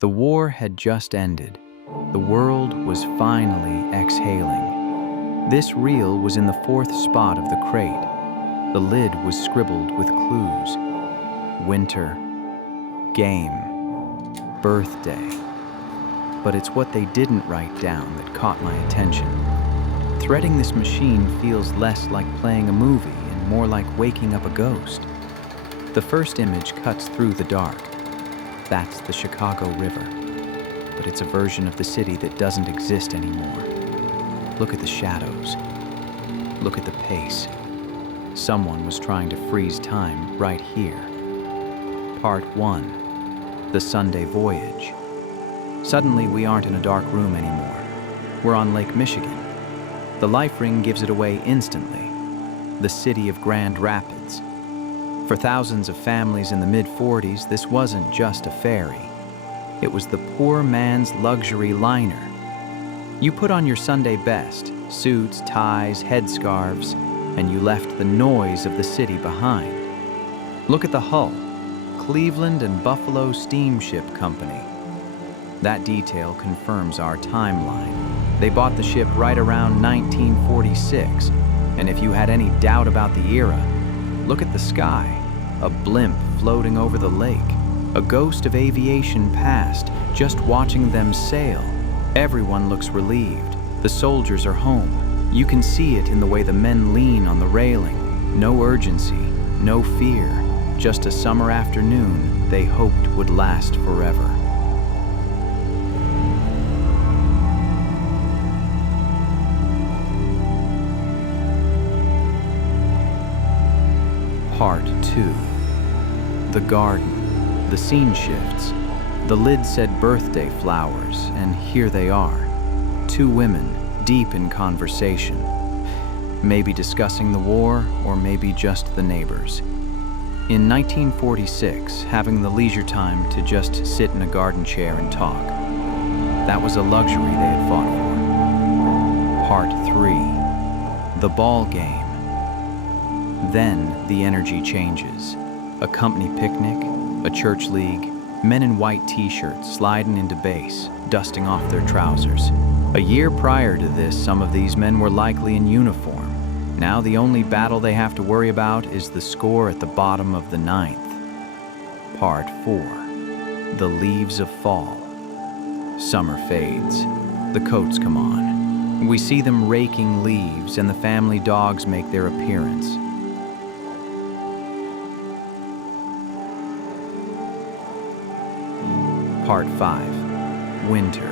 The war had just ended. The world was finally exhaling. This reel was in the fourth spot of the crate. The lid was scribbled with clues. Winter, game, birthday. But it's what they didn't write down that caught my attention. Threading this machine feels less like playing a movie and more like waking up a ghost. The first image cuts through the dark. That's the Chicago River. But it's a version of the city that doesn't exist anymore. Look at the shadows. Look at the pace. Someone was trying to freeze time right here. Part 1. The Sunday Voyage. Suddenly, we aren't in a dark room anymore. We're on Lake Michigan. The life ring gives it away instantly. The city of Grand Rapids. For thousands of families in the mid-40s, this wasn't just a ferry. It was the poor man's luxury liner. You put on your Sunday best, suits, ties, headscarves, and you left the noise of the city behind. Look at the hull. Cleveland and Buffalo Steamship Company. That detail confirms our timeline. They bought the ship right around 1946, and if you had any doubt about the era, look at the sky. A blimp floating over the lake. A ghost of aviation past, just watching them sail. Everyone looks relieved. The soldiers are home. You can see it in the way the men lean on the railing. No urgency, no fear. Just a summer afternoon they hoped would last forever. Part 2. The garden. The scene shifts. The lid said birthday flowers, and here they are. Two women, deep in conversation. Maybe discussing the war, or maybe just the neighbors. In 1946, having the leisure time to just sit in a garden chair and talk. That was a luxury they had fought for. Part 3. The ball game. Then the energy changes. A company picnic, a church league, men in white t-shirts sliding into base, dusting off their trousers. A year prior to this, some of these men were likely in uniform. Now the only battle they have to worry about is the score at the bottom of the ninth. Part 4. The leaves of fall. Summer fades. The coats come on. We see them raking leaves, and the family dogs make their appearance. Part 5. Winter.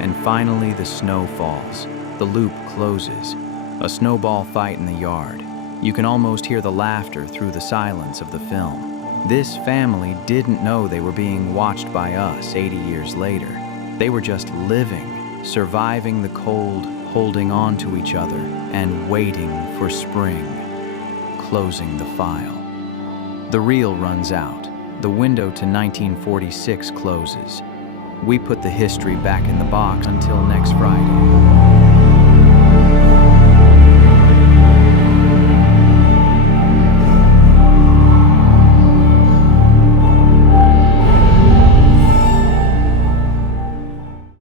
And finally the snow falls. The loop closes. A snowball fight in the yard. You can almost hear the laughter through the silence of the film. This family didn't know they were being watched by us 80 years later. They were just living, surviving the cold, holding on to each other, and waiting for spring. Closing the file. The reel runs out. The window to 1946 closes. We put the history back in the box until next Friday.